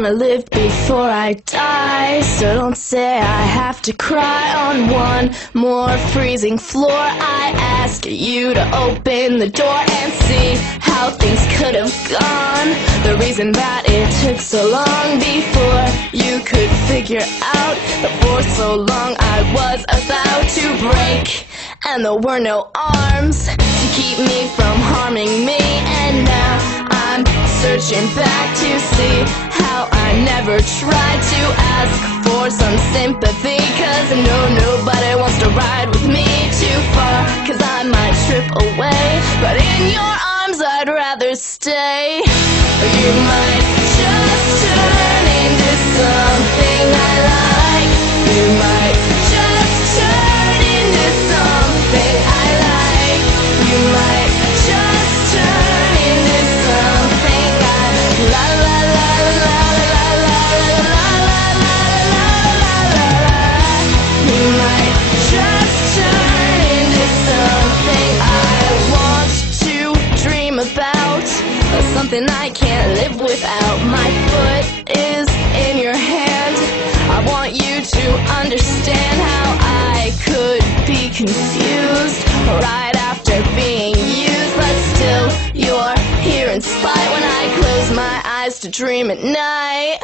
wanna live before I die, so don't say I have to cry on one more freezing floor. I ask you to open the door and see how things could have gone. The reason that it took so long before you could figure out that for so long I was about to break, and there were no arms to keep me from harming me. And now I'm searching back to see how I never tried to ask for some sympathy, 'cause I know nobody wants to ride with me too far, 'cause I might trip away, but in your arms I'd rather stay. You might just turn into something I like. You might just turn into something I like. You might just turn into something I la la la la la la la la la la la. You might just turn into something I want to dream about, something I can't live without. My foot is in your hand. I want you to understand how I could be confused right after being used, but still you're here in spite when I close my eyes to dream at night.